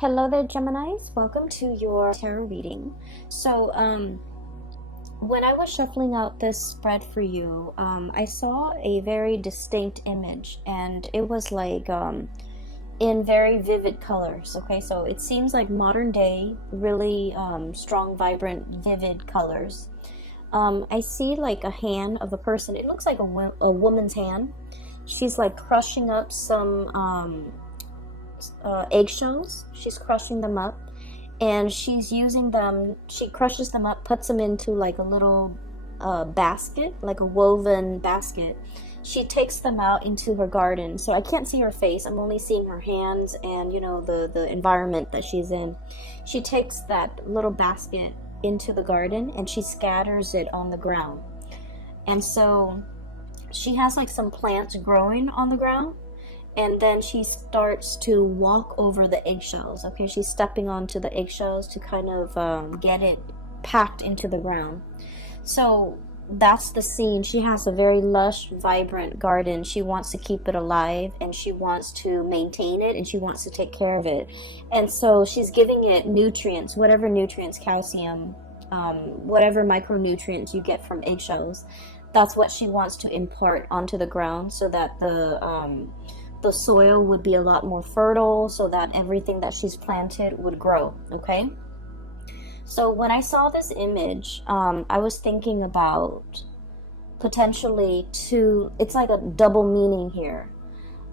Hello there, Geminis. Welcome to your tarot reading. So, when I was shuffling out this spread for you, I saw a very distinct image, and it was like in very vivid colors. Okay, so it seems like modern day, really strong, vibrant, vivid colors. I see like a hand of a person. It looks like a woman's hand. She's like crushing up some eggshells. She's crushing them up, and she's using them. She crushes them up, puts them into like a little basket, like a woven basket. She takes them out into her garden. So I can't see her face. I'm only seeing her hands and the environment that she's in. She takes that little basket into the garden and she scatters it on the ground. And so she has like some plants growing on the ground, and then she starts to walk over the eggshells. Okay, she's stepping onto the eggshells to kind of get it packed into the ground. So that's the scene. She has a very lush, vibrant garden. She wants to keep it alive, and she wants to maintain it, and she wants to take care of it. And so she's giving it nutrients, whatever nutrients, calcium, whatever micronutrients you get from eggshells. That's what she wants to impart onto the ground, so that the soil would be a lot more fertile, so that everything that she's planted would grow. Okay, so when I saw this image, I was thinking about potentially it's like a double meaning here.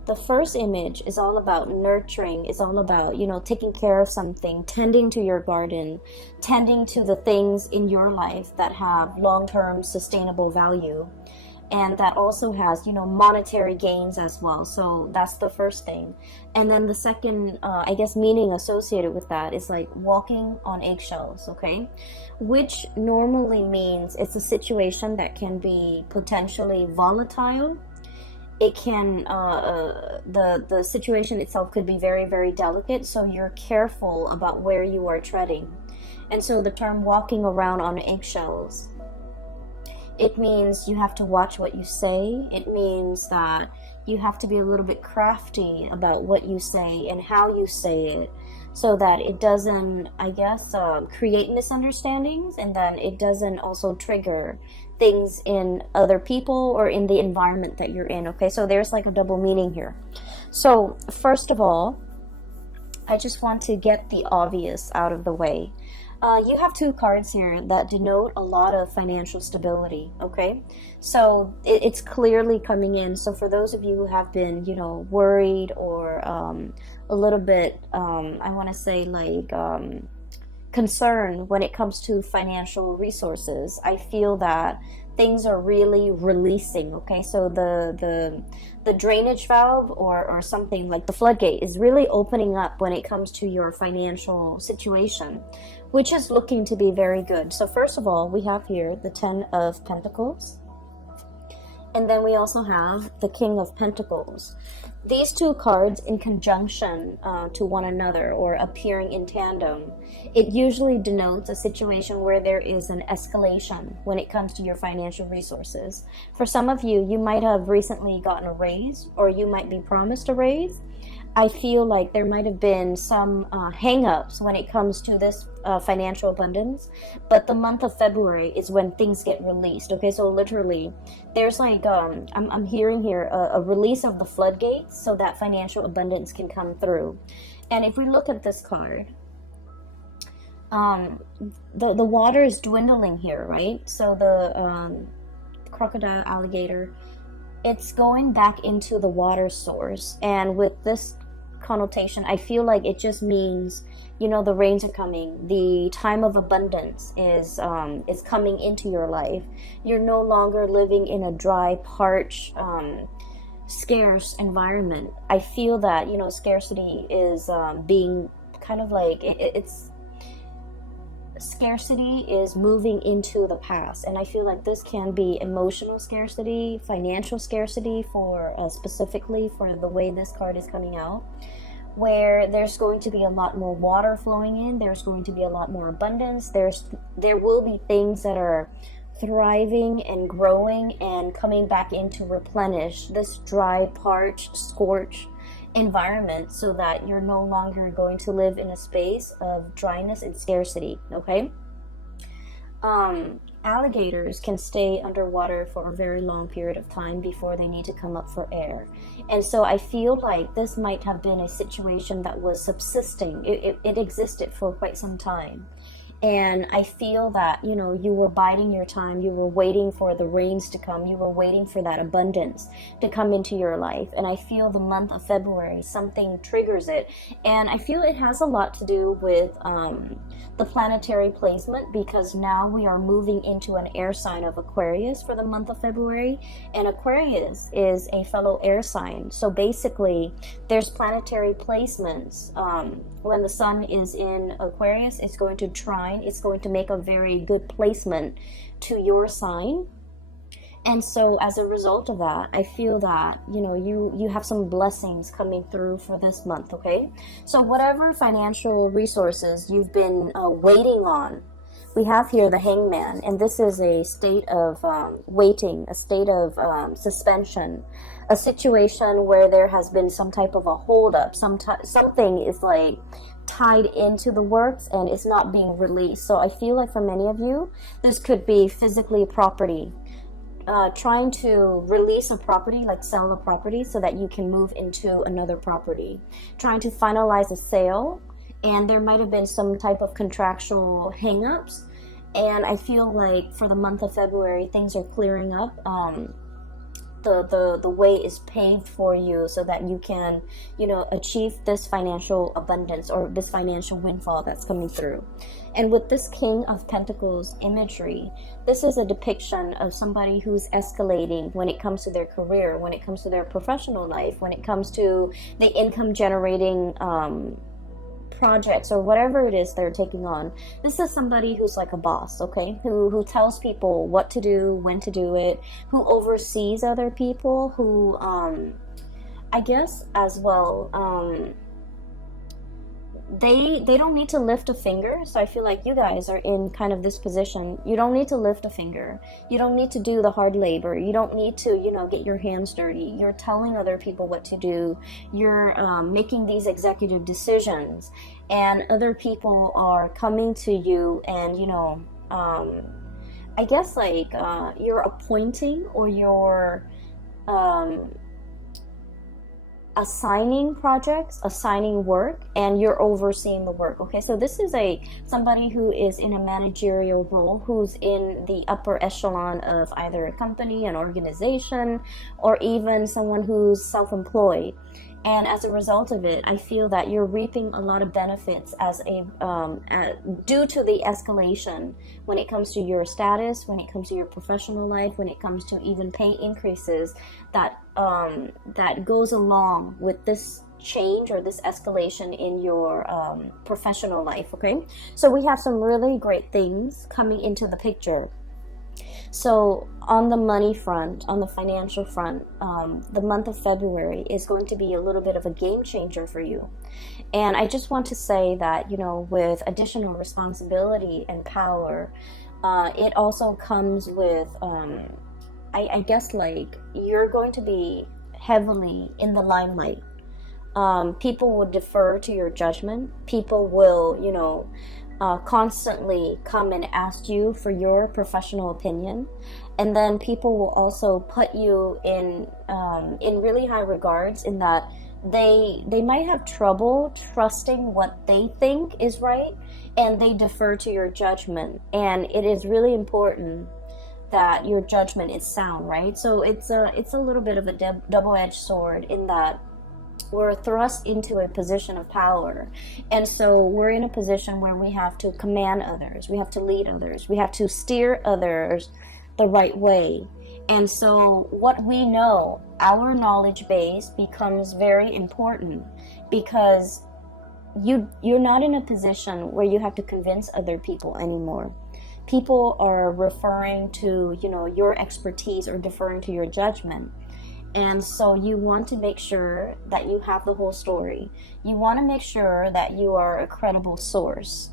The first image is all about nurturing. It's all about, taking care of something, tending to your garden, tending to the things in your life that have long-term sustainable value, and that also has monetary gains as well. So that's the first thing. And then the second meaning associated with that is like walking on eggshells. Okay, which normally means it's a situation that can be potentially volatile. It can the situation itself could be very, very delicate, so you're careful about where you are treading. And so the term walking around on eggshells, it means you have to watch what you say. It means that you have to be a little bit crafty about what you say and how you say it, so that it doesn't, create misunderstandings, and then it doesn't also trigger things in other people or in the environment that you're in. Okay, so there's like a double meaning here. So first of all, I just want to get the obvious out of the way. You have two cards here that denote a lot of financial stability. Okay, so it's clearly coming in. So for those of you who have been, worried or a little bit, I want to say like concerned when it comes to financial resources, I feel that things are really releasing. Okay, so the drainage valve or something like the floodgate is really opening up when it comes to your financial situation, which is looking to be very good. So first of all, we have here the 10 of Pentacles, and then we also have the King of Pentacles. These two cards in conjunction to one another, or appearing in tandem, it usually denotes a situation where there is an escalation when it comes to your financial resources. For some of you, you might have recently gotten a raise, or you might be promised a raise. I feel like there might have been some hang-ups when it comes to this financial abundance, but the month of February is when things get released. Okay, so literally there's like I'm hearing here a release of the floodgates, so that financial abundance can come through. And if we look at this card, the water is dwindling here, right? So the crocodile, alligator, it's going back into the water source. And with this connotation, I feel like it just means, the rains are coming. The time of abundance is coming into your life. You're no longer living in a dry, parched, scarce environment. I feel that, scarcity is being kind of like, it's scarcity is moving into the past, and I feel like this can be emotional scarcity, financial scarcity, for specifically for the way this card is coming out, where there's going to be a lot more water flowing in, there's going to be a lot more abundance, there will be things that are thriving and growing and coming back in to replenish this dry, parched, scorched environment so that you're no longer going to live in a space of dryness and scarcity, okay? Alligators can stay underwater for a very long period of time before they need to come up for air. And so I feel like this might have been a situation that was subsisting. It existed for quite some time. And I feel that, you know, you were biding your time. You were waiting for the rains to come. You were waiting for that abundance to come into your life. And I feel the month of February, something triggers it. And I feel it has a lot to do with the planetary placement, because now we are moving into an air sign of Aquarius for the month of February. And Aquarius is a fellow air sign. So basically, there's planetary placements. When the sun is in Aquarius, it's going to trine. It's going to make a very good placement to your sign. And so as a result of that, I feel that, you know, you have some blessings coming through for this month, okay? So whatever financial resources you've been waiting on, we have here the Hangman, and this is a state of waiting, a state of suspension, a situation where there has been some type of a holdup, something is like tied into the works and it's not being released. So I feel like for many of you, this could be physically property. Trying to release a property, like sell a property so that you can move into another property. Trying to finalize a sale, and there might have been some type of contractual hang-ups. And I feel like for the month of February, things are clearing up. The way is paved for you so that you can, you know, achieve this financial abundance or this financial windfall that's coming through. And with this King of Pentacles imagery, this is a depiction of somebody who's escalating when it comes to their career, when it comes to their professional life, when it comes to the income generating projects or whatever it is they're taking on. This is somebody who's like a boss, okay? Who tells people what to do, when to do it, who oversees other people, who I guess as well they don't need to lift a finger. So I feel like you guys are in kind of this position. You don't need to lift a finger. You don't need to do the hard labor. You don't need to, you know, get your hands dirty. You're telling other people what to do. You're making these executive decisions, and other people are coming to you and, you know, I guess like you're appointing or you're assigning projects, assigning work, and you're overseeing the work. Okay, so this is somebody who is in a managerial role, who's in the upper echelon of either a company, an organization, or even someone who's self-employed. And as a result of it, I feel that you're reaping a lot of benefits due to the escalation when it comes to your status, when it comes to your professional life, when it comes to even pay increases that goes along with this change or this escalation in your professional life, okay? So we have some really great things coming into the picture. So on the money front, on the financial front, the month of February is going to be a little bit of a game changer for you. And I just want to say that, you know, with additional responsibility and power, it also comes with, I guess, like, you're going to be heavily in the limelight. People will defer to your judgment. People will, you know, constantly come and ask you for your professional opinion, and then people will also put you in really high regards, in that they might have trouble trusting what they think is right, and they defer to your judgment. And it is really important that your judgment is sound, right? So it's a little bit of a double-edged sword, in that we're thrust into a position of power. And so we're in a position where we have to command others, we have to lead others, we have to steer others the right way. And so what we know, our knowledge base, becomes very important, because you're not in a position where you have to convince other people anymore. People are referring to, you know, your expertise or deferring to your judgment. And so you want to make sure that you have the whole story. You want to make sure that you are a credible source.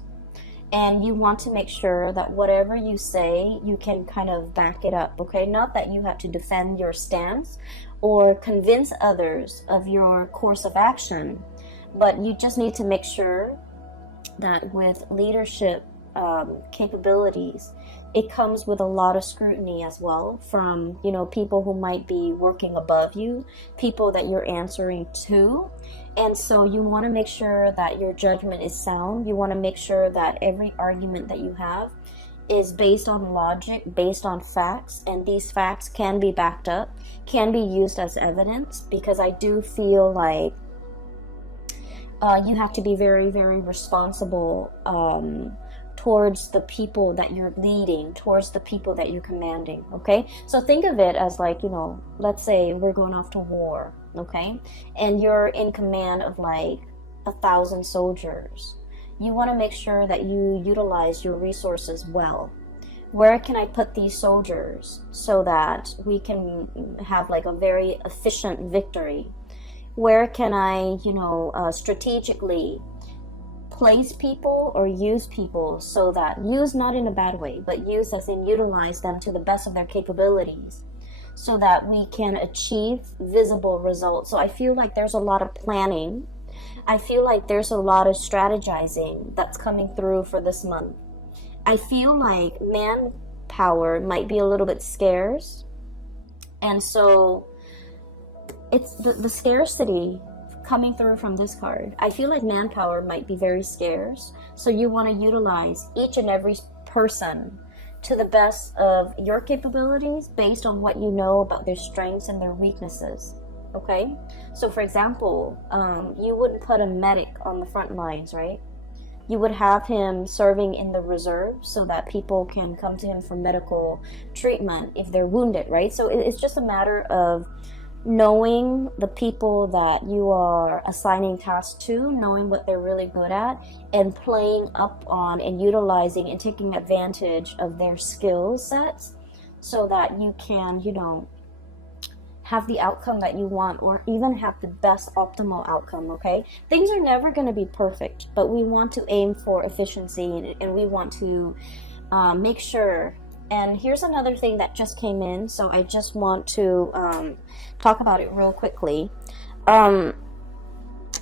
And you want to make sure that whatever you say, you can kind of back it up, okay? Not that you have to defend your stance or convince others of your course of action, but you just need to make sure that with leadership capabilities, it comes with a lot of scrutiny as well from, you know, people who might be working above you, people that you're answering to. And so you want to make sure that your judgment is sound. You want to make sure that every argument that you have is based on logic, based on facts, and these facts can be backed up, can be used as evidence, because I do feel like you have to be very, very responsible towards the people that you're leading, towards the people that you're commanding, okay? So think of it as like, you know, let's say we're going off to war, okay? And you're in command of like 1,000 soldiers. You want to make sure that you utilize your resources well. Where can I put these soldiers so that we can have like a very efficient victory? Where can I, you know, strategically place people or use people so that, use not in a bad way, but use as in utilize them to the best of their capabilities so that we can achieve visible results. So I feel like there's a lot of planning. I feel like there's a lot of strategizing that's coming through for this month. I feel like manpower might be a little bit scarce, and so it's the scarcity coming through from this card. I feel like manpower might be very scarce, so you want to utilize each and every person to the best of your capabilities based on what you know about their strengths and their weaknesses, okay? So for example, you wouldn't put a medic on the front lines, right? You would have him serving in the reserve so that people can come to him for medical treatment if they're wounded, right? So it's just a matter of knowing the people that you are assigning tasks to, knowing what they're really good at, and playing up on and utilizing and taking advantage of their skill sets so that you can, you know, have the outcome that you want, or even have the best optimal outcome, okay? Things are never going to be perfect, but we want to aim for efficiency, and we want to make sure. And here's another thing that just came in, so I just want to talk about it real quickly.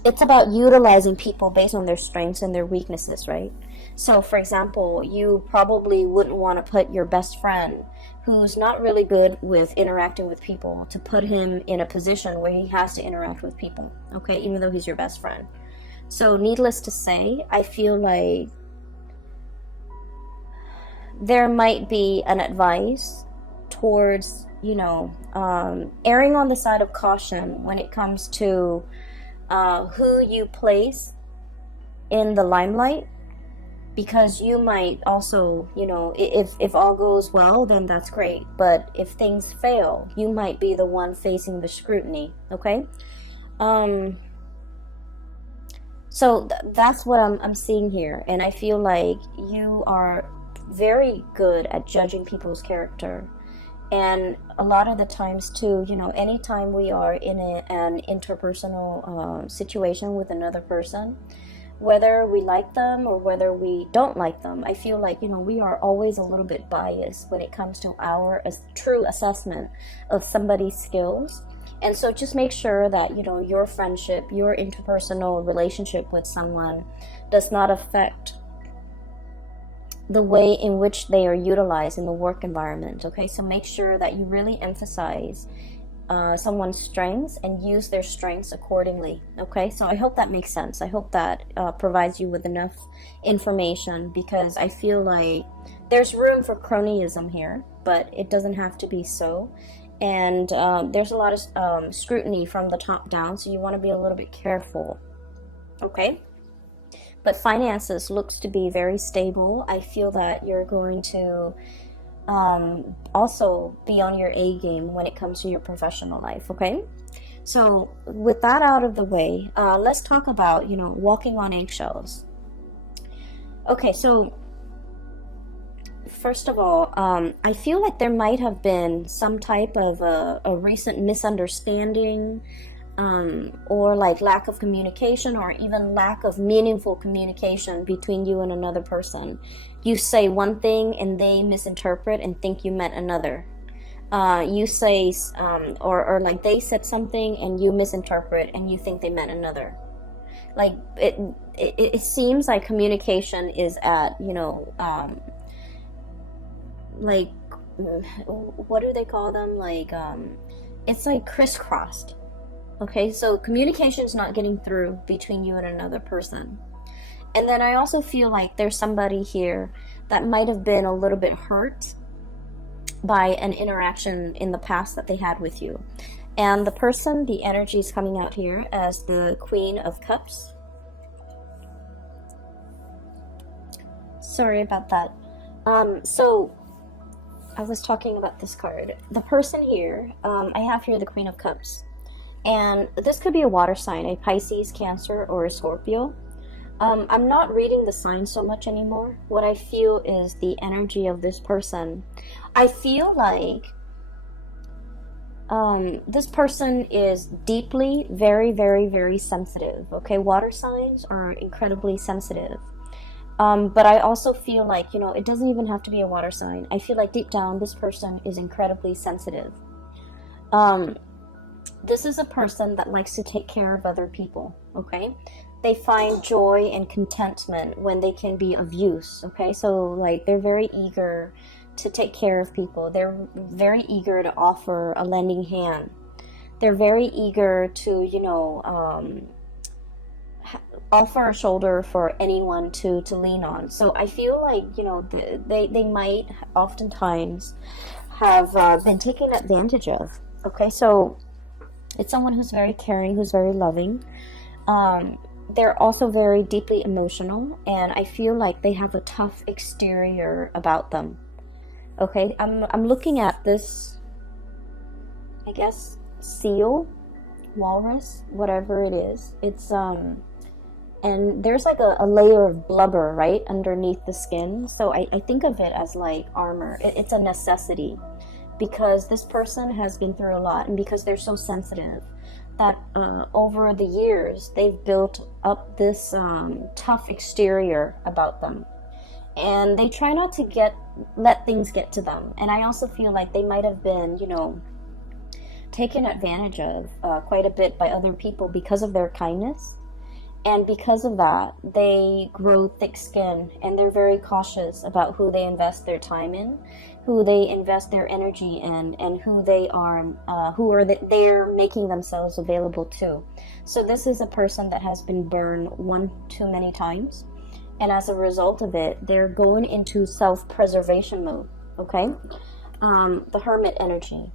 It's about utilizing people based on their strengths and their weaknesses, right? So, for example, you probably wouldn't want to put your best friend who's not really good with interacting with people to put him in a position where he has to interact with people, okay, even though he's your best friend. So, needless to say, I feel like there might be an advice towards, you know, erring on the side of caution when it comes to who you place in the limelight, because you might also, you know, if all goes well, then that's great, but if things fail, you might be the one facing the scrutiny, okay? So that's what I'm seeing here, and I feel like you are very good at judging people's character. And a lot of the times too, you know, anytime we are in an interpersonal situation with another person, whether we like them or whether we don't like them, I feel like, you know, we are always a little bit biased when it comes to our true assessment of somebody's skills. And so just make sure that, you know, your friendship, your interpersonal relationship with someone does not affect the way in which they are utilized in the work environment, okay? So make sure that you really emphasize someone's strengths and use their strengths accordingly, okay? So I hope that makes sense. I hope that provides you with enough information, because I feel like there's room for cronyism here, but it doesn't have to be so. And there's a lot of scrutiny from the top down, so you want to be a little bit careful, okay? But finances looks to be very stable. I feel that you're going to also be on your A game when it comes to your professional life, okay? So with that out of the way, let's talk about, you know, walking on eggshells. Okay, so first of all, I feel like there might have been some type of a recent misunderstanding, or like lack of communication, or even lack of meaningful communication between you and another person. You say one thing and they misinterpret and think you meant another. You say, or like they said something and you misinterpret and you think they meant another. Like it seems like communication is at, like, what do they call them? Like, it's like crisscrossed. Okay, so communication is not getting through between you and another person. And then I also feel like there's somebody here that might have been a little bit hurt by an interaction in the past that they had with you. And the person, the energy is coming out here as the Queen of Cups. Sorry about that. So I was talking about this card. The person here, I have here the Queen of Cups. And this could be a water sign, a Pisces, Cancer, or a Scorpio. I'm not reading the signs so much anymore. What I feel is the energy of this person. I feel like this person is deeply, very, very, very sensitive. Okay, water signs are incredibly sensitive. But I also feel like, it doesn't even have to be a water sign. I feel like deep down, this person is incredibly sensitive. This is a person that likes to take care of other people, okay? They find joy and contentment when they can be of use, okay? So, like, they're very eager to take care of people. They're very eager to offer a lending hand. They're very eager to, offer a shoulder for anyone to lean on. So I feel like, they might oftentimes have been taken advantage of, okay? So it's someone who's very caring, who's very loving. They're also very deeply emotional, and I feel like they have a tough exterior about them. Okay, I'm looking at this, I guess, seal, walrus, whatever it is. It's and there's like a layer of blubber right underneath the skin. So I think of it as like armor. It's a necessity, because this person has been through a lot, and because they're so sensitive, that over the years they've built up this tough exterior about them, and they try not to let things get to them. And I also feel like they might have been, taken advantage of quite a bit by other people because of their kindness. And because of that, they grow thick skin, and they're very cautious about who they invest their time in, who they invest their energy in, and who they're making themselves available to. So this is a person that has been burned one too many times, and as a result of it, they're going into self-preservation mode. Okay, the Hermit energy.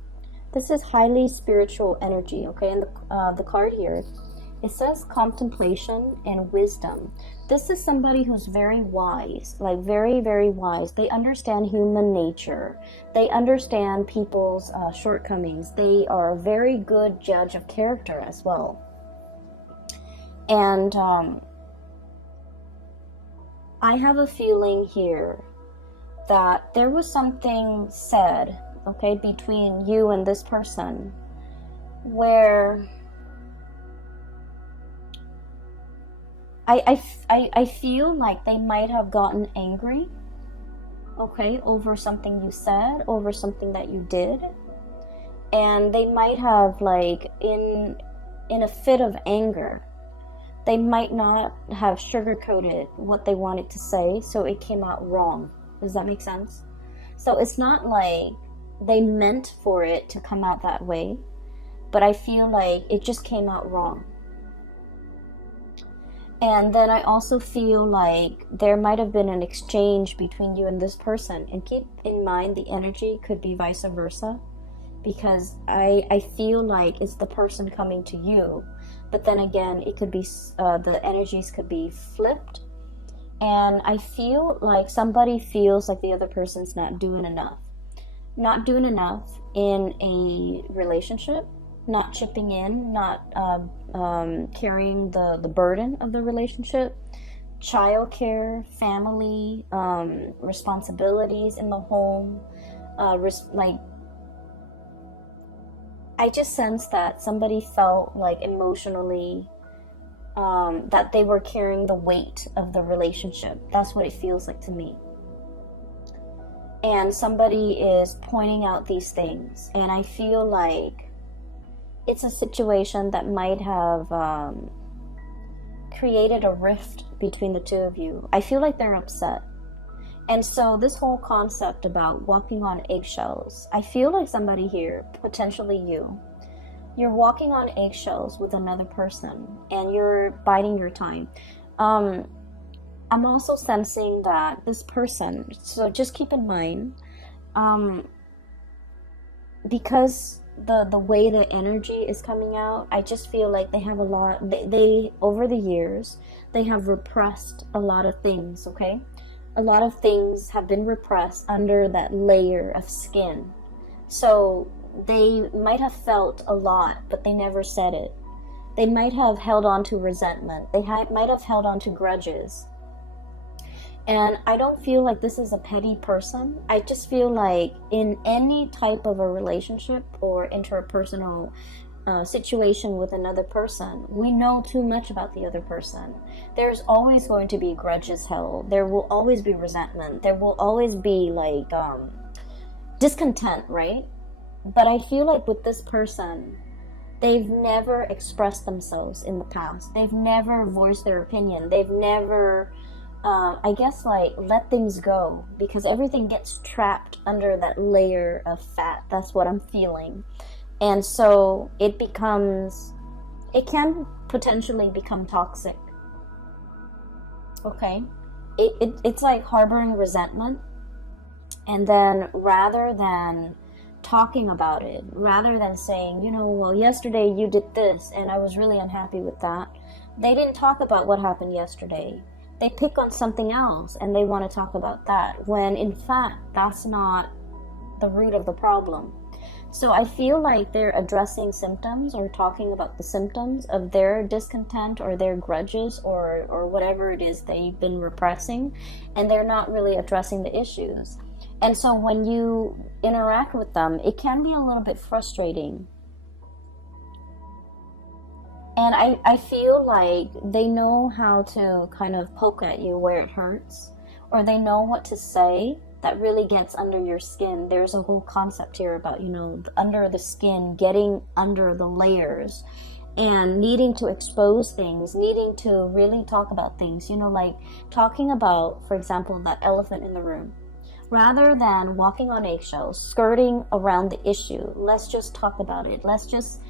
This is highly spiritual energy. Okay, and the card here, it says contemplation and wisdom. This is somebody who's very wise, like very, very wise. They understand human nature. They understand people's shortcomings. They are a very good judge of character as well. And I have a feeling here that there was something said, okay, between you and this person, where I feel like they might have gotten angry, okay, over something you said, over something that you did. And they might have, like, in a fit of anger, they might not have sugarcoated what they wanted to say, so it came out wrong. Does that make sense? So it's not like they meant for it to come out that way, but I feel like it just came out wrong. And then I also feel like there might have been an exchange between you and this person. And keep in mind, the energy could be vice versa, because I feel like it's the person coming to you. But then again, it could be, the energies could be flipped. And I feel like somebody feels like the other person's not doing enough. Not doing enough in a relationship, not chipping in, not carrying the burden of the relationship, childcare, family, responsibilities in the home, like I just sense that somebody felt like emotionally that they were carrying the weight of the relationship. That's what it feels like to me. And somebody is pointing out these things, and I feel like it's a situation that might have created a rift between the two of you. I feel like they're upset. And so this whole concept about walking on eggshells, I feel like somebody here, potentially you're walking on eggshells with another person and you're biding your time. I'm also sensing that this person, so just keep in mind, because the way the energy is coming out, I just feel like they have a lot, they over the years, they have repressed a lot of things, okay? A lot of things have been repressed under that layer of skin. So they might have felt a lot, but they never said it. They might have held on to resentment. They might have held on to grudges. And I don't feel like this is a petty person. I just feel like in any type of a relationship or interpersonal situation with another person, we know too much about the other person. There's always going to be grudges held. There will always be resentment. There will always be like discontent, right? But I feel like with this person, they've never expressed themselves in the past. They've never voiced their opinion. They've never I guess like let things go, because everything gets trapped under that layer of fat. That's what I'm feeling. And so it can potentially become toxic. Okay? It's like harboring resentment, and then rather than talking about it, rather than saying, well, yesterday you did this and I was really unhappy with that, they didn't talk about what happened yesterday. They pick on something else and they want to talk about that, when in fact that's not the root of the problem. So I feel like they're addressing symptoms or talking about the symptoms of their discontent or their grudges or whatever it is they've been repressing, and they're not really addressing the issues. And so when you interact with them, it can be a little bit frustrating. And I feel like they know how to kind of poke at you where it hurts, or they know what to say that really gets under your skin. There's a whole concept here about, under the skin, getting under the layers and needing to expose things, needing to really talk about things, like talking about, for example, that elephant in the room. Rather than walking on eggshells, skirting around the issue, let's just talk about it. Let's just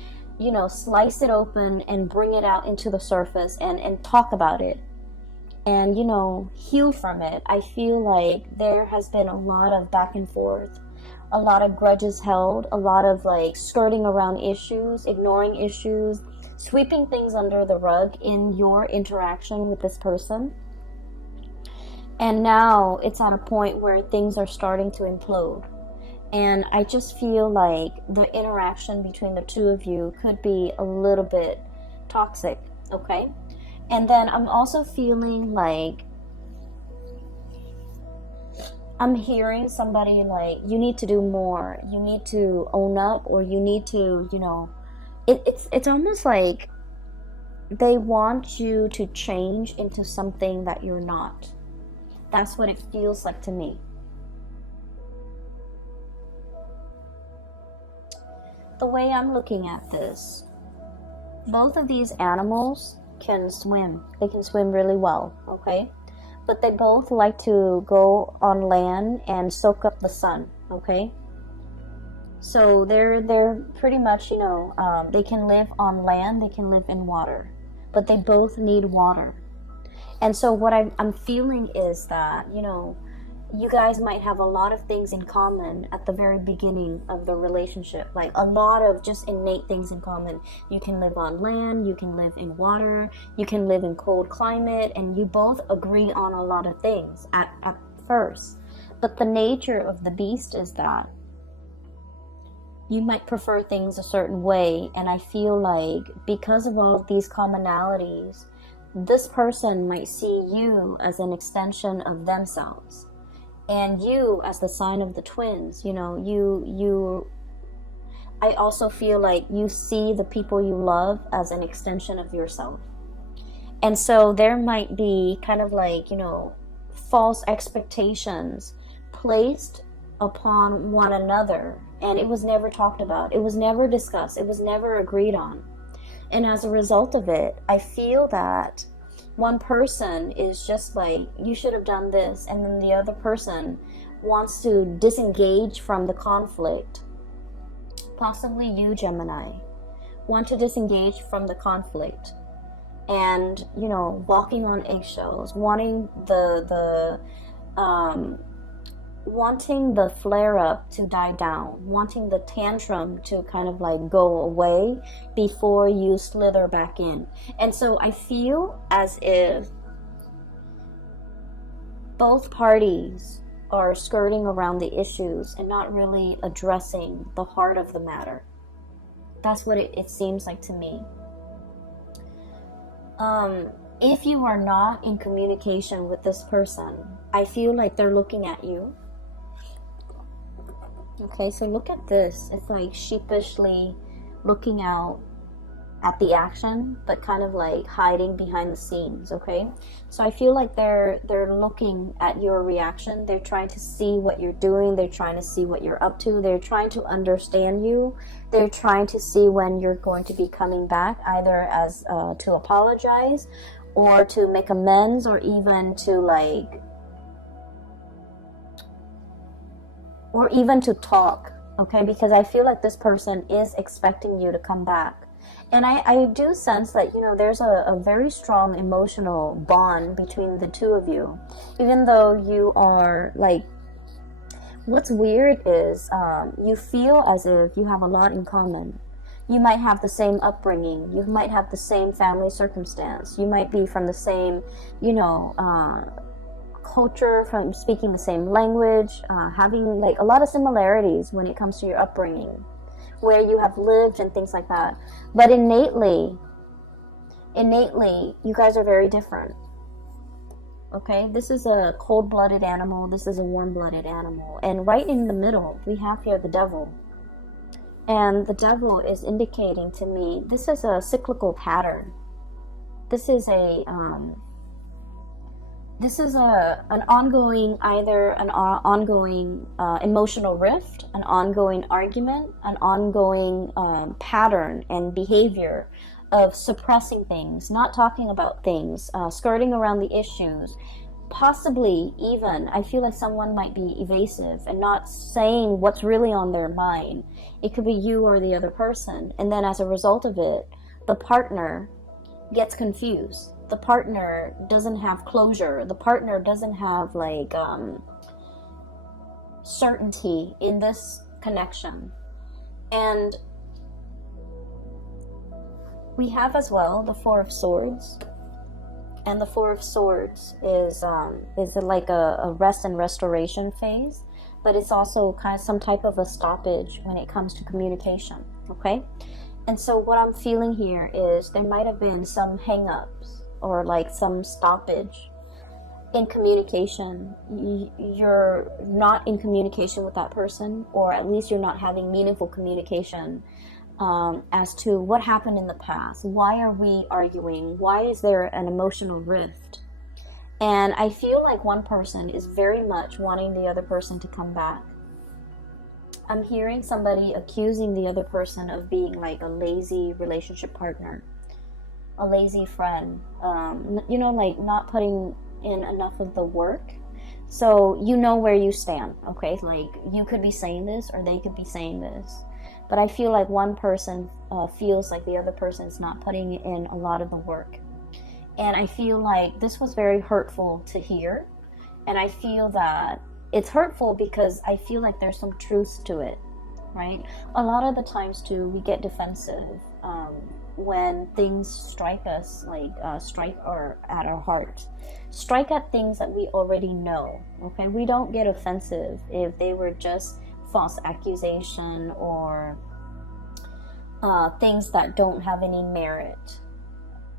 slice it open and bring it out into the surface and talk about it and, heal from it. I feel like there has been a lot of back and forth, a lot of grudges held, a lot of like skirting around issues, ignoring issues, sweeping things under the rug in your interaction with this person. And now it's at a point where things are starting to implode. And I just feel like the interaction between the two of you could be a little bit toxic, okay? And then I'm also feeling like I'm hearing somebody like, you need to do more, you need to own up, or you need to, it's almost like they want you to change into something that you're not. That's what it feels like to me. The way I'm looking at this, both of these animals can swim. They can swim really well, okay? But they both like to go on land and soak up the sun, okay? So they're pretty much, they can live on land, they can live in water, but they both need water. And so what I'm feeling is that, you guys might have a lot of things in common at the very beginning of the relationship, like a lot of just innate things in common. You can live on land, you can live in water, you can live in cold climate, and you both agree on a lot of things at first. But the nature of the beast is that you might prefer things a certain way, and I feel like because of all of these commonalities, this person might see you as an extension of themselves. And you as the sign of the twins, I I also feel like you see the people you love as an extension of yourself. And so there might be kind of like, you know, false expectations placed upon one another, and it was never talked about. It was never discussed. It was never agreed on. And as a result of it, I feel that one person is just like, you should have done this, and then the other person wants to disengage from the conflict. Possibly you, Gemini, want to disengage from the conflict, and, you know, walking on eggshells, wanting wanting the flare up to die down, wanting the tantrum to kind of like go away before you slither back in. And so I feel as if both parties are skirting around the issues and not really addressing the heart of the matter. That's what it seems like to me. If you are not in communication with this person, I feel like they're looking at you. Okay, so look at this. It's like sheepishly looking out at the action, but kind of like hiding behind the scenes. Okay, so I feel like they're looking at your reaction. They're trying to see what you're doing. They're trying to see what you're up to. They're trying to understand you. They're trying to see when you're going to be coming back, either as to apologize, or to make amends, or even to like, or even to talk. Okay, because I feel like this person is expecting you to come back. And I do sense that, you know, there's a very strong emotional bond between the two of you. Even though you are like, what's weird is you feel as if you have a lot in common. You might have the same upbringing. You might have the same family circumstance. You might be from the same, you know, culture, from speaking the same language, having like a lot of similarities when it comes to your upbringing, where you have lived and things like that. But innately, you guys are very different. Okay, this is a cold-blooded animal. This is a warm-blooded animal. And right in the middle, we have here the devil. And the devil is indicating to me, this is a cyclical pattern. This is an ongoing, either an ongoing emotional rift, an ongoing argument, an ongoing pattern and behavior of suppressing things, not talking about things, skirting around the issues. Possibly even, I feel like someone might be evasive and not saying what's really on their mind. It could be you or the other person. And then as a result of it, the partner gets confused. The partner doesn't have closure. The partner doesn't have like certainty in this connection. And we have as well the Four of Swords. And the Four of Swords is like a rest and restoration phase, but it's also kind of some type of a stoppage when it comes to communication. Okay, and so what I'm feeling here is there might have been some hang-ups or like some stoppage in communication. You're not in communication with that person, or at least you're not having meaningful communication as to what happened in the past. Why are we arguing? Why is there an emotional rift? And I feel like one person is very much wanting the other person to come back. I'm hearing somebody accusing the other person of being like a lazy relationship partner, a lazy friend, you know, like not putting in enough of the work. So you know where you stand, okay? Like you could be saying this or they could be saying this. But I feel like one person feels like the other person is not putting in a lot of the work. And I feel like this was very hurtful to hear. And I feel that it's hurtful because I feel like there's some truth to it, right? A lot of the times too, we get defensive when things strike us, like strike at our heart. Strike at things that we already know, okay? We don't get offensive if they were just false accusation or things that don't have any merit.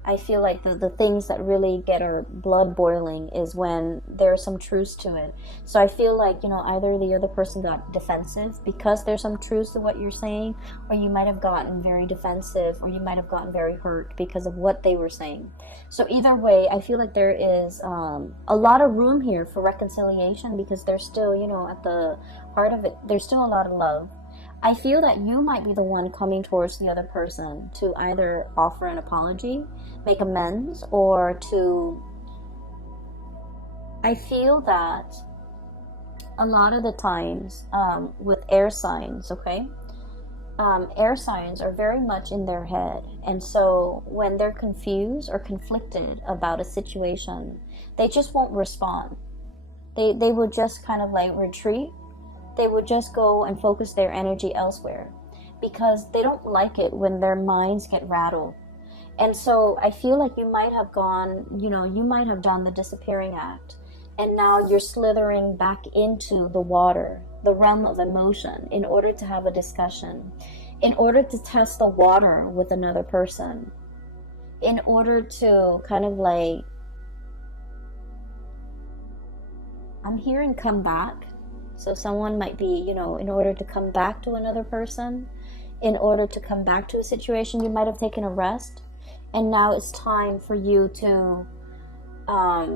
I feel like the things that really get our blood boiling is when there's some truth to it. So I feel like, you know, either the other person got defensive because there's some truth to what you're saying, or you might have gotten very defensive, or you might have gotten very hurt because of what they were saying. So either way, I feel like there is a lot of room here for reconciliation, because there's still, you know, at the heart of it, there's still a lot of love. I feel that you might be the one coming towards the other person to either offer an apology, make amends, or to... I feel that a lot of the times with air signs, okay? Air signs are very much in their head. And so when they're confused or conflicted about a situation, they just won't respond. They will just kind of like retreat. They would just go and focus their energy elsewhere, because they don't like it when their minds get rattled. And so I feel like you might have gone, you know, you might have done the disappearing act, and now you're slithering back into the water, the realm of emotion, in order to have a discussion, in order to test the water with another person, in order to kind of like, I'm hearing come back. So someone might be, you know, in order to come back to another person, in order to come back to a situation, you might have taken a rest. And now it's time for you to, I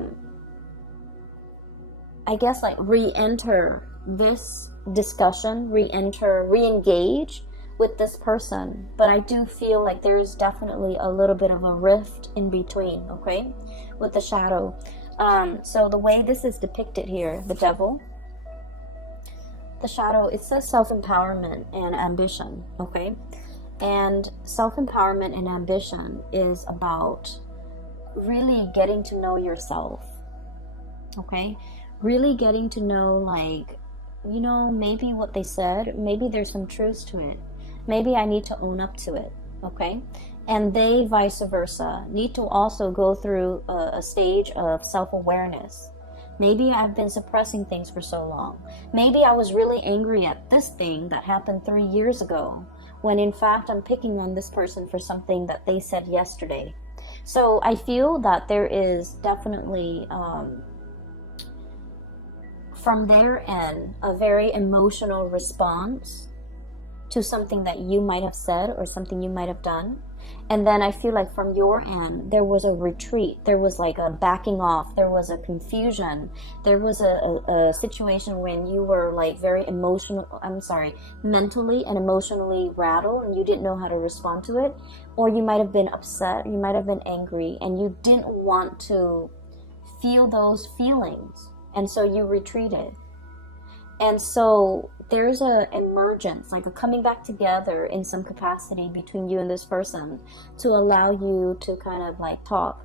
guess, like re-enter this discussion, re-engage with this person. But I do feel like there's definitely a little bit of a rift in between, okay, with the shadow. So the way this is depicted here, the devil, the shadow, it says self-empowerment and ambition, okay? And self-empowerment and ambition is about really getting to know yourself, okay? Really getting to know, like, you know, maybe what they said, maybe there's some truth to it. Maybe I need to own up to it, okay? And they, vice versa, need to also go through a stage of self-awareness. Maybe I've been suppressing things for so long. Maybe I was really angry at this thing that happened 3 years ago, when in fact I'm picking on this person for something that they said yesterday. So I feel that there is definitely, from their end, a very emotional response to something that you might have said or something you might have done. And then I feel like from your end, there was a retreat. There was like a backing off. There was a confusion. There was a situation when you were like very mentally and emotionally rattled, and you didn't know how to respond to it. Or you might have been upset. You might have been angry, and you didn't want to feel those feelings. And so you retreated. And so there's a emergence, like a coming back together in some capacity between you and this person to allow you to kind of like talk.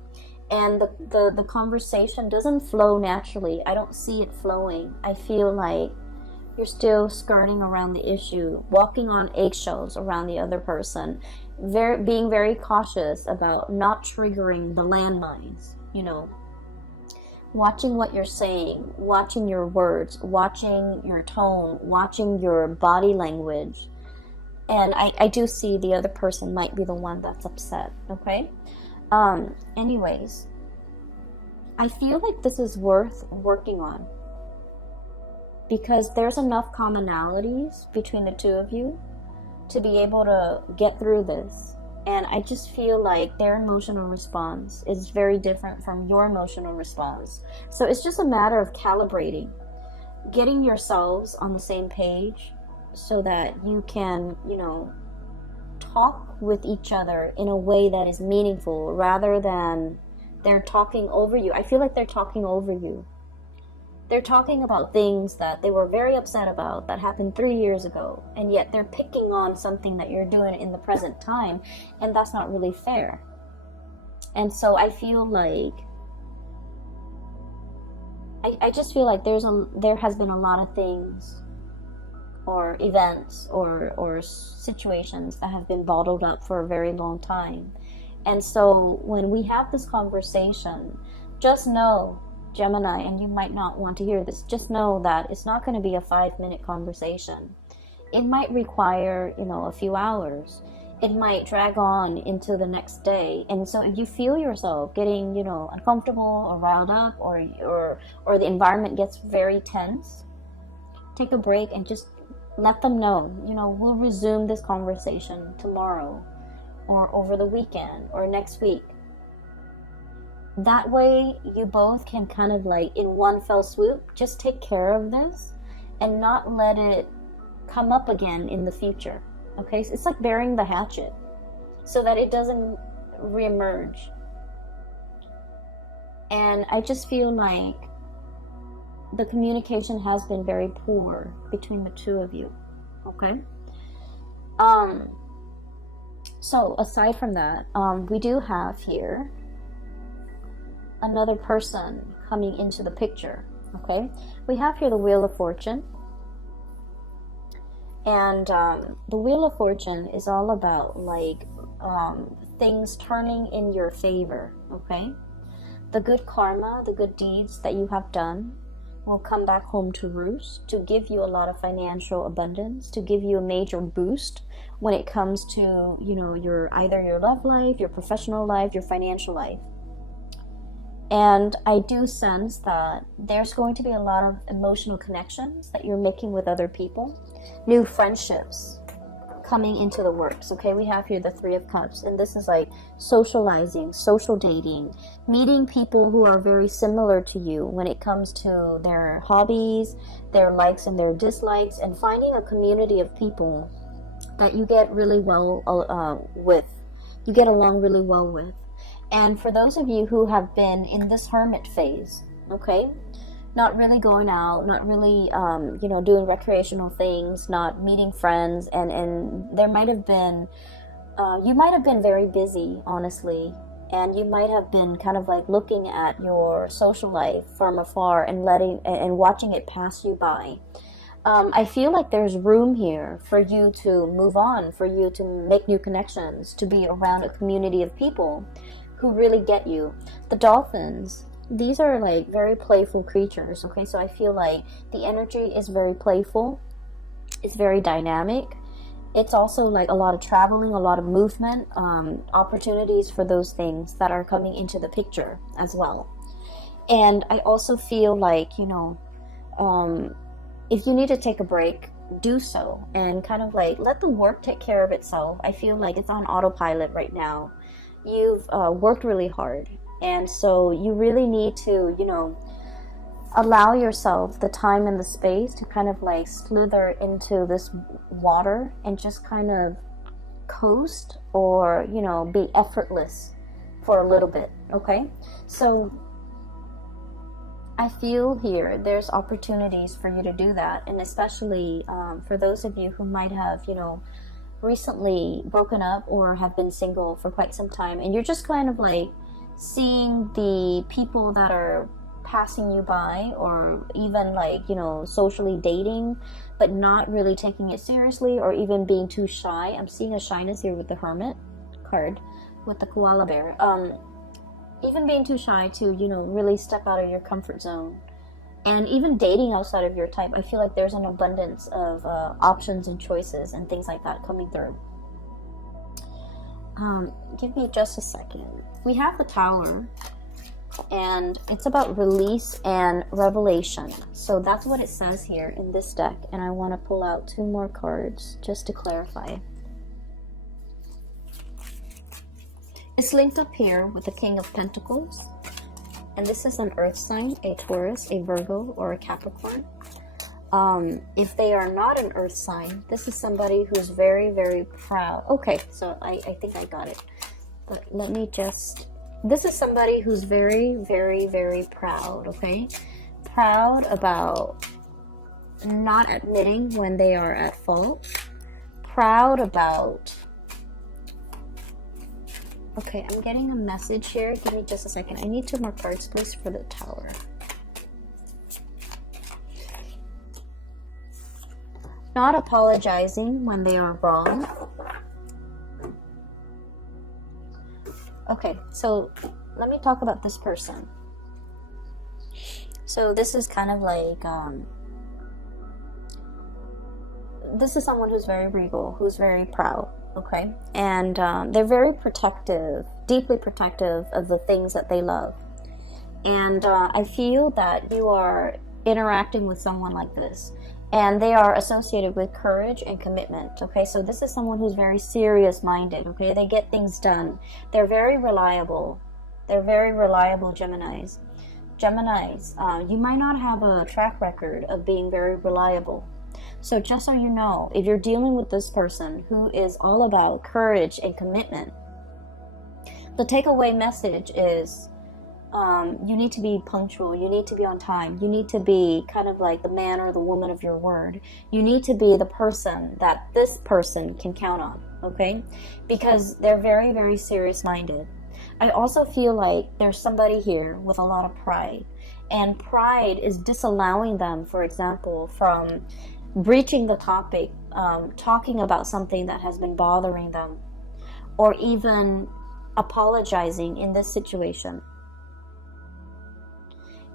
And the conversation doesn't flow naturally. I don't see it flowing. I feel like you're still skirting around the issue, walking on eggshells around the other person, being very cautious about not triggering the landmines, you know. Watching what you're saying, watching your words, watching your tone, watching your body language. And I do see the other person might be the one that's upset, okay? Anyways, I feel like this is worth working on, because there's enough commonalities between the two of you to be able to get through this. And I just feel like their emotional response is very different from your emotional response. So it's just a matter of calibrating, getting yourselves on the same page so that you can, you know, talk with each other in a way that is meaningful rather than they're talking over you. I feel like they're talking over you. They're talking about things that they were very upset about that happened 3 years ago, and yet they're picking on something that you're doing in the present time, and that's not really fair. And so I feel like I just feel like there has been a lot of things or events or situations that have been bottled up for a very long time. And so when we have this conversation, just know, Gemini, and you might not want to hear this, just know that it's not going to be a 5-minute conversation. It might require, you know, a few hours. it might drag on into the next day. And so if you feel yourself getting, you know, uncomfortable or riled up, or the environment gets very tense, take a break and just let them know, you know, we'll resume this conversation tomorrow or over the weekend or next week. That way you both can kind of like in one fell swoop just take care of this and not let it come up again in the future. Okay, so it's like burying the hatchet so that it doesn't reemerge. And I just feel like the communication has been very poor between the two of you. Okay. So aside from that, we do have here another person coming into the picture. Okay, we have here the Wheel of Fortune. And the Wheel of Fortune is all about like things turning in your favor, okay? The good karma, the good deeds that you have done will come back home to roost to give you a lot of financial abundance, to give you a major boost when it comes to, you know, either your love life, your professional life, your financial life. And I do sense that there's going to be a lot of emotional connections that you're making with other people. New friendships coming into the works. Okay, we have here the Three of Cups, and this is like socializing, social dating, meeting people who are very similar to you when it comes to their hobbies, their likes and their dislikes, and finding a community of people that you get really well with, you get along really well with. And for those of you who have been in this hermit phase, okay, not really going out, not really, you know, doing recreational things, not meeting friends, and there might have been, you might have been very busy, honestly, and you might have been kind of like looking at your social life from afar and watching it pass you by. I feel like there's room here for you to move on, for you to make new connections, to be around a community of people who really get you. The dolphins, these are like very playful creatures, okay? So I feel like the energy is very playful. It's very dynamic. It's also like a lot of traveling, a lot of movement, opportunities for those things that are coming into the picture as well. And I also feel like, you know, if you need to take a break, do so and kind of like let the work take care of itself. I feel like it's on autopilot right now. You've worked really hard, and so you really need to, you know, allow yourself the time and the space to kind of like slither into this water and just kind of coast, or, you know, be effortless for a little bit. Okay, so I feel here there's opportunities for you to do that, and especially for those of you who might have, you know, recently broken up or have been single for quite some time, and you're just kind of like seeing the people that are passing you by, or even like, you know, socially dating but not really taking it seriously, or even being too shy. I'm seeing a shyness here with the Hermit card with the koala bear. Even being too shy to, you know, really step out of your comfort zone. And even dating outside of your type, I feel like there's an abundance of options and choices and things like that coming through. Give me just a second. We have the Tower, and it's about release and revelation. So that's what it says here in this deck, and I want to pull out 2 more cards just to clarify. It's linked up here with the King of Pentacles. And this is an earth sign, a Taurus, a Virgo, or a Capricorn. If they are not an earth sign, this is somebody who's very, very proud. Okay, so I think I got it. But let me just... This is somebody who's very, very, very proud, okay? Proud about not admitting when they are at fault. Proud about... Okay, I'm getting a message here. Give me just a second. I need 2 more cards, please, for the Tower. Not apologizing when they are wrong. Okay, so let me talk about this person. So this is kind of like, this is someone who's very regal, who's very proud. okay? And they're very protective, deeply protective of the things that they love. And I feel that you are interacting with someone like this, and they are associated with courage and commitment, okay? So this is someone who's very serious minded, okay? They get things done. They're very reliable. They're very reliable Geminis. You might not have a track record of being very reliable. So just so you know, if you're dealing with this person who is all about courage and commitment, the takeaway message is you need to be punctual. You need to be on time. You need to be kind of like the man or the woman of your word. You need to be the person that this person can count on, okay? Because they're very, very serious minded. I also feel like there's somebody here with a lot of pride, and pride is disallowing them, for example, from breaching the topic, talking about something that has been bothering them, or even apologizing in this situation.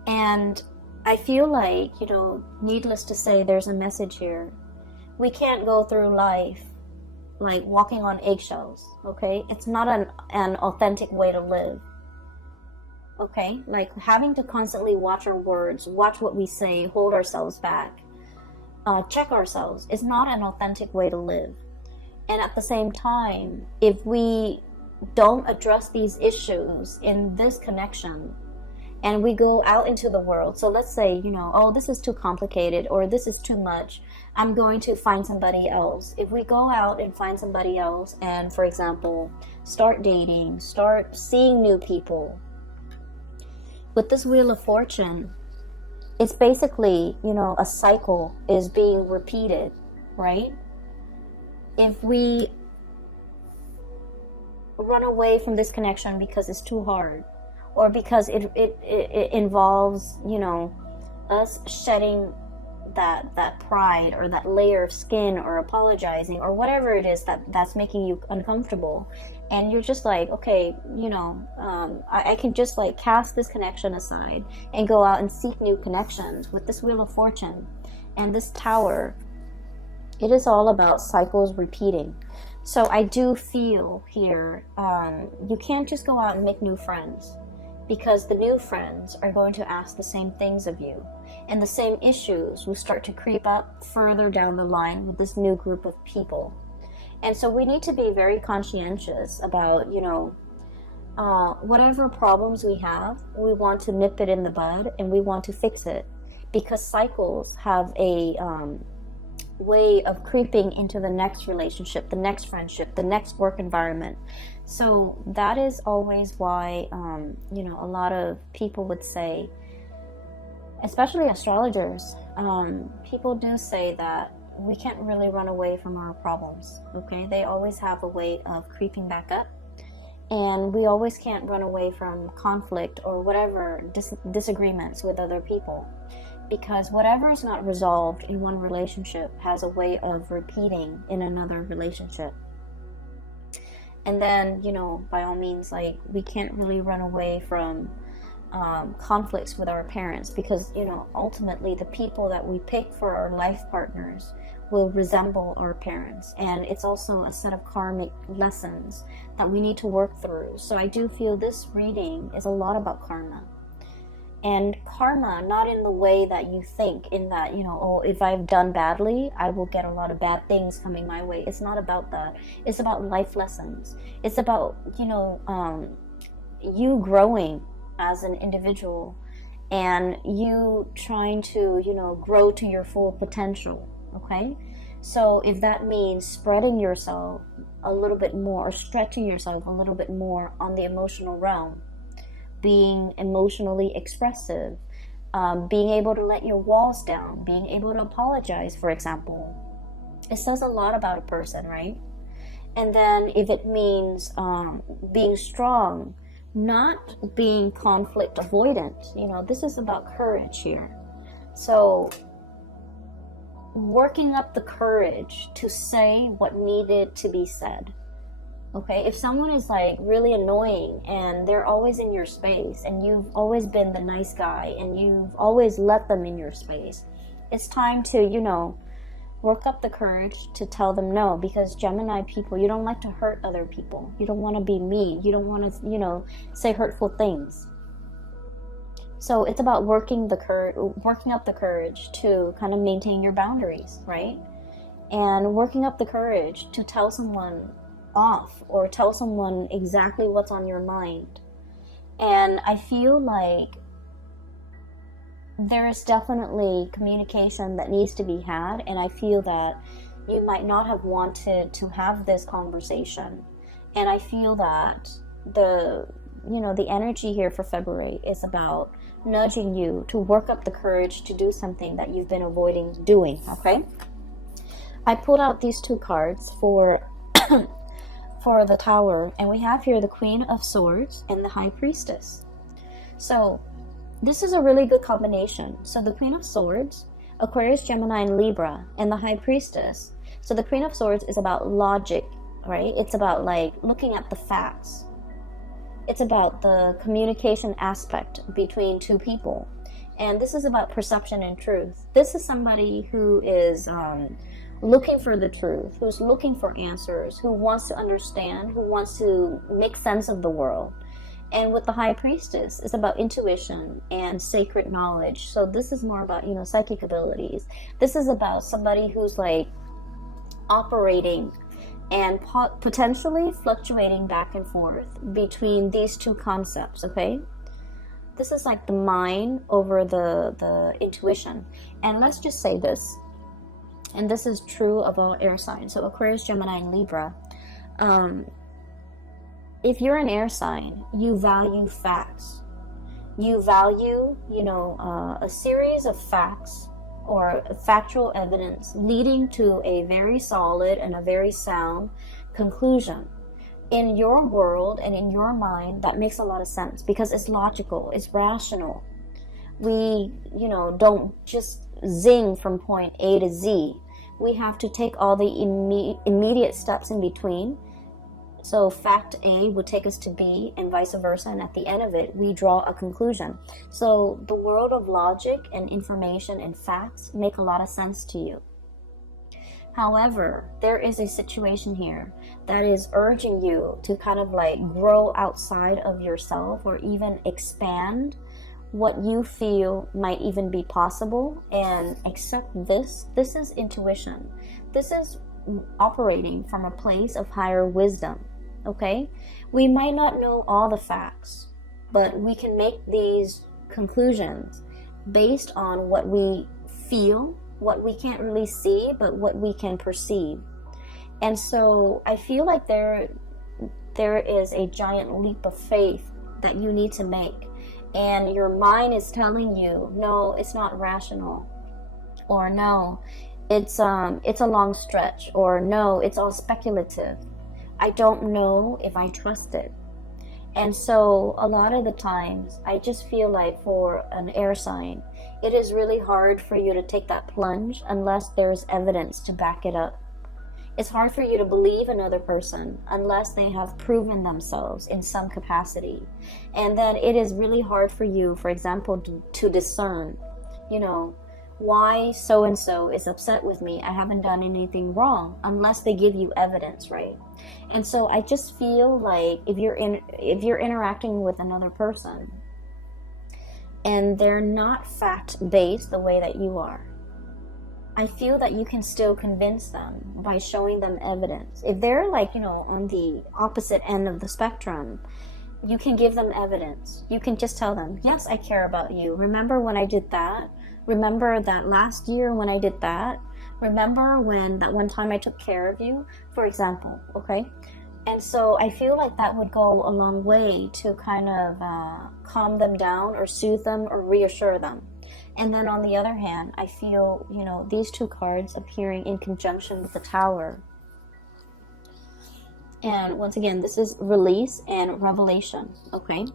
And I feel like, needless to say, there's a message here. We can't go through life like walking on eggshells, okay? It's not an authentic way to live, okay? Like having to constantly watch our words, watch what we say, hold ourselves back, check ourselves is not an authentic way to live. And at the same time, if we don't address these issues in this connection, and we go out into the world, so let's say, oh, this is too complicated, or this is too much, I'm going to find somebody else. If we go out and find somebody else and, for example, start dating, start seeing new people, with this Wheel of Fortune, it's basically, a cycle is being repeated, right? If we run away from this connection because it's too hard, or because it involves, us shedding that pride or that layer of skin, or apologizing, or whatever it is that's making you uncomfortable, and you're just like, okay, I can just like cast this connection aside and go out and seek new connections. With this Wheel of Fortune and this Tower, it is all about cycles repeating. So I do feel here, you can't just go out and make new friends, because the new friends are going to ask the same things of you, and the same issues will start to creep up further down the line with this new group of people. And so we need to be very conscientious about, whatever problems we have, we want to nip it in the bud, and we want to fix it, because cycles have a way of creeping into the next relationship, the next friendship, the next work environment. So that is always why, a lot of people would say, especially astrologers, people do say that we can't really run away from our problems, okay? They always have a way of creeping back up, and we always can't run away from conflict or whatever disagreements with other people, because whatever is not resolved in one relationship has a way of repeating in another relationship. And then, by all means, like, we can't really run away from conflicts with our parents, because, ultimately the people that we pick for our life partners will resemble our parents. And it's also a set of karmic lessons that we need to work through. So I do feel this reading is a lot about karma. And karma, not in the way that you think, in that, if I've done badly, I will get a lot of bad things coming my way. It's not about that. It's about life lessons. It's about, you growing as an individual, and you trying to, grow to your full potential, okay? So if that means spreading yourself a little bit more, or stretching yourself a little bit more on the emotional realm, being emotionally expressive, being able to let your walls down, being able to apologize, for example, it says a lot about a person, right? And then if it means being strong, not being conflict avoidant, this is about courage here. So working up the courage to say what needed to be said. Okay, if someone is like really annoying and they're always in your space, and you've always been the nice guy and you've always let them in your space, it's time to, Work up the courage to tell them no, because Gemini people, you don't like to hurt other people. You don't want to be mean. You don't want to, you know, say hurtful things. So it's about working up the courage to kind of maintain your boundaries, right? And working up the courage to tell someone off or tell someone exactly what's on your mind. And I feel like there is definitely communication that needs to be had, and I feel that you might not have wanted to have this conversation. And I feel that the energy here for February is about nudging you to work up the courage to do something that you've been avoiding doing, okay? I pulled out these two cards for for the Tower, and we have here the Queen of Swords and the High Priestess. So this is a really good combination. So the Queen of Swords, Aquarius, Gemini, and Libra, and the High Priestess. So the Queen of Swords is about logic, right? It's about like looking at the facts. It's about the communication aspect between two people. And this is about perception and truth. This is somebody who is looking for the truth, who's looking for answers, who wants to understand, who wants to make sense of the world. And with the High Priestess, it's about intuition and sacred knowledge. So this is more about, psychic abilities. This is about somebody who's like operating and potentially fluctuating back and forth between these two concepts, okay? This is like the mind over the intuition. And let's just say this, and this is true of all air signs, so Aquarius, Gemini, and Libra. If you're an air sign, you value facts. You value, a series of facts or factual evidence leading to a very solid and a very sound conclusion. In your world and in your mind, that makes a lot of sense because it's logical, it's rational. We, don't just zing from point A to Z. We have to take all the immediate steps in between. So fact A would take us to B and vice versa, and at the end of it, we draw a conclusion. So the world of logic and information and facts make a lot of sense to you. However, there is a situation here that is urging you to kind of like grow outside of yourself or even expand what you feel might even be possible and accept this. This is intuition. This is operating from a place of higher wisdom. Okay, we might not know all the facts, but we can make these conclusions based on what we feel, what we can't really see, but what we can perceive. And so I feel like there is a giant leap of faith that you need to make, and your mind is telling you, no, it's not rational, or no, it's a long stretch, or no, it's all speculative. I don't know if I trust it. And so a lot of the times, I just feel like for an air sign, it is really hard for you to take that plunge unless there's evidence to back it up. It's hard for you to believe another person unless they have proven themselves in some capacity. And then it is really hard for you, for example, to discern, why so-and-so is upset with me. I haven't done anything wrong unless they give you evidence, right? And so I just feel like if you're interacting with another person and they're not fact-based the way that you are, I feel that you can still convince them by showing them evidence. If they're like, on the opposite end of the spectrum, you can give them evidence. You can just tell them, yes, I care about you. Remember when I did that? Remember that last year when I did that? Remember when that one time I took care of you, for example, okay? And so I feel like that would go a long way to kind of calm them down or soothe them or reassure them. And then on the other hand, I feel, these two cards appearing in conjunction with the Tower. And once again, this is release and revelation, okay?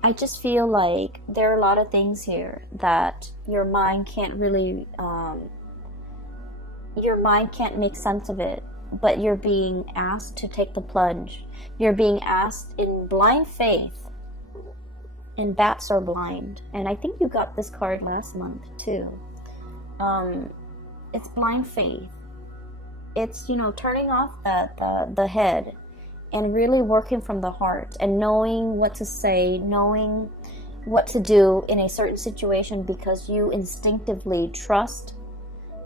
I just feel like there are a lot of things here that your mind can't really, your mind can't make sense of it, but you're being asked to take the plunge. You're being asked in blind faith, and bats are blind. And I think you got this card last month too. It's blind faith. it's, you know, turning off the head and really working from the heart and knowing what to say, knowing what to do in a certain situation because you instinctively trust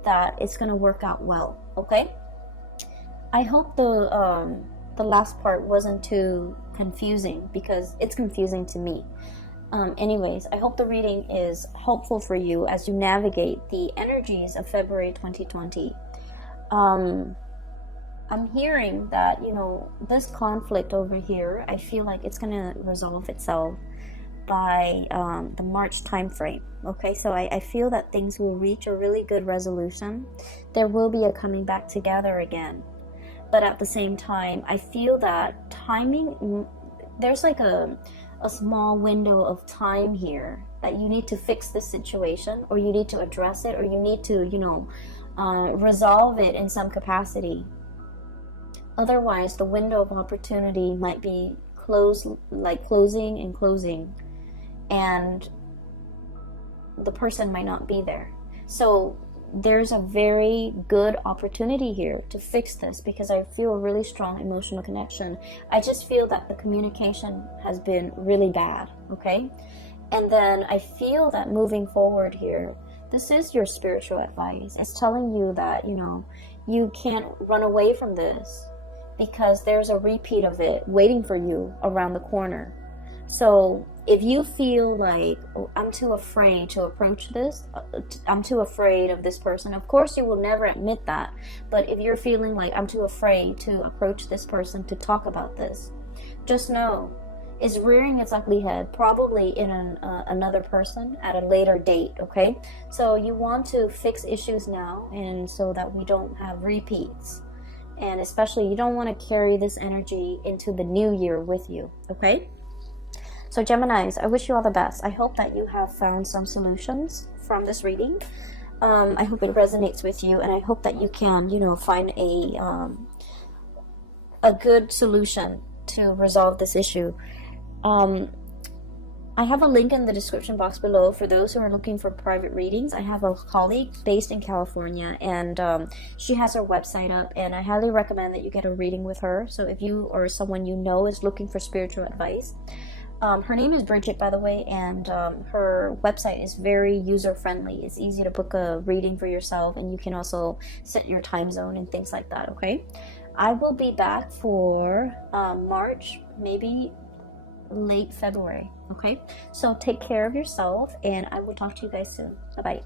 that it's going to work out well. Okay, I hope the last part wasn't too confusing, because it's confusing to me. Anyways, I hope the reading is helpful for you as you navigate the energies of February 2020. I'm hearing that, you know, this conflict over here, I feel like it's going to resolve itself by the March time frame. Okay, so I feel that things will reach a really good resolution. There will be a coming back together again. But at the same time, I feel that timing, there's like a small window of time here that you need to fix this situation, or you need to address it, or you need to, you know, resolve it in some capacity. Otherwise, the window of opportunity might be closing and closing, and the person might not be there. So there's a very good opportunity here to fix this, because I feel a really strong emotional connection. I just feel that the communication has been really bad, okay? And then I feel that moving forward here, this is your spiritual advice. It's telling you that, you know, you can't run away from this, because there's a repeat of it waiting for you around the corner. So if you feel like, oh, I'm too afraid to approach this, I'm too afraid of this person, of course you will never admit that. But if you're feeling like, I'm too afraid to approach this person to talk about this, just know it's rearing its ugly head, probably in another person at a later date, okay? So you want to fix issues now, and so that we don't have repeats. And especially, you don't want to carry this energy into the new year with you, okay? So Geminis, I wish you all the best. I hope that you have found some solutions from this reading. I hope it resonates with you, and I hope that you can, you know, find a good solution to resolve this issue. I have a link in the description box below for those who are looking for private readings. I have a colleague based in California, and she has her website up, and I highly recommend that you get a reading with her. So if you or someone you know is looking for spiritual advice, her name is Bridget, by the way, and her website is very user-friendly. It's easy to book a reading for yourself, and you can also set your time zone and things like that, okay? I will be back for March, maybe late February, okay? So take care of yourself, and I will talk to you guys soon. Bye-bye.